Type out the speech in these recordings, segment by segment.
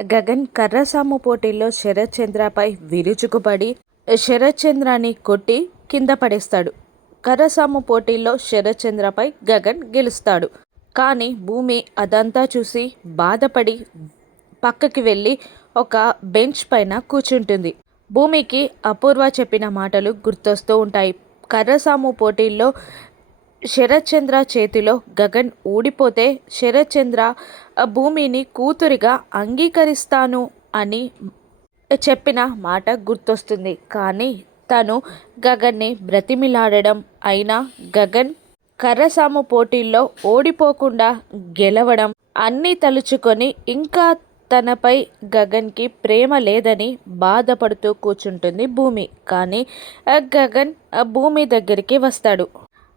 గగన్ కర్రసాము పోటీల్లో శరత్ చంద్రపై విరుచుకుపడి శరత్ చంద్రాన్ని కొట్టి కింద పడేస్తాడు. కర్రసాము పోటీల్లో శరత్ చంద్రపై గగన్ గెలుస్తాడు. కానీ భూమి అదంతా చూసి బాధపడి పక్కకి వెళ్ళి ఒక బెంచ్ పైన కూర్చుంటుంది. భూమికి అపూర్వ చెప్పిన మాటలు గుర్తొస్తూ ఉంటాయి. కర్రసాము పోటీల్లో శరత్ చంద్ర చేతిలో గగన్ ఓడిపోతే శరత్ చంద్ర భూమిని కూతురిగా అంగీకరిస్తాను అని చెప్పిన మాట గుర్తొస్తుంది. కానీ తను గగన్ని బ్రతిమిలాడడం అయినా గగన్ కర్రసాము పోటీల్లో ఓడిపోకుండా గెలవడం అన్నీ తలుచుకొని ఇంకా తనపై గగన్కి ప్రేమ లేదని బాధపడుతూ కూర్చుంటుంది భూమి. కానీ గగన్ భూమి దగ్గరికి వస్తాడు.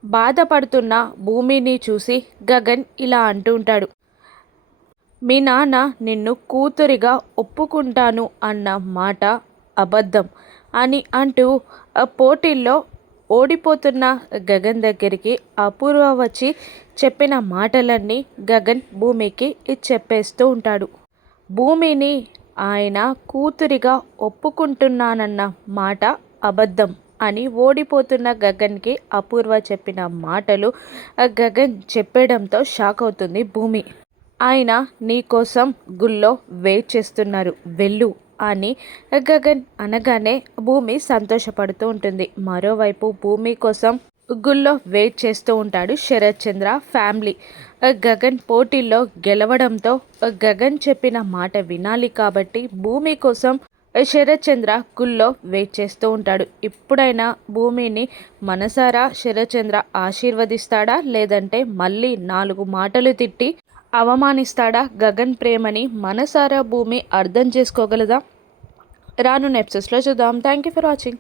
బాధపడుతున్న భూమిని చూసి గగన్ ఇలా అంటూ ఉంటాడు, మీ నాన్న నిన్ను కూతురిగా ఒప్పుకుంటాను అన్న మాట అబద్ధం అని అంటూ పోటీల్లో ఓడిపోతున్న గగన్ దగ్గరికి అపూర్వ వచ్చి చెప్పిన మాటలన్నీ గగన్ భూమికి చెప్పేస్తూ ఉంటాడు. భూమిని ఆయన కూతురిగా ఒప్పుకుంటున్నానన్న మాట అబద్ధం అని ఓడిపోతున్న గగన్కి అపూర్వ చెప్పిన మాటలు గగన్ చెప్పడంతో షాక్ అవుతుంది భూమి. ఆయన నీకోసం గుళ్ళో వెయిట్ చేస్తున్నారు, వెళ్ళు అని గగన్ అనగానే భూమి సంతోషపడుతూ ఉంటుంది. మరోవైపు భూమి కోసం గుళ్ళో వెయిట్ చేస్తూ ఉంటాడు శరత్ చంద్ర ఫ్యామిలీ. గగన్ పోటీల్లో గెలవడంతో గగన్ చెప్పిన మాట వినాలి కాబట్టి భూమి కోసం శరత్ చంద్ర గుళ్ళో వెయిట్ చేస్తూ ఉంటాడు. ఇప్పుడైనా భూమిని మనసారా శరత్ చంద్ర ఆశీర్వదిస్తాడా, లేదంటే మళ్ళీ 4 మాటలు తిట్టి అవమానిస్తాడా? గగన్ ప్రేమని మనసారా భూమి అర్థం చేసుకోగలదా? రానున్న ఎపిసోడ్స్లో చూద్దాం. Thank you for watching.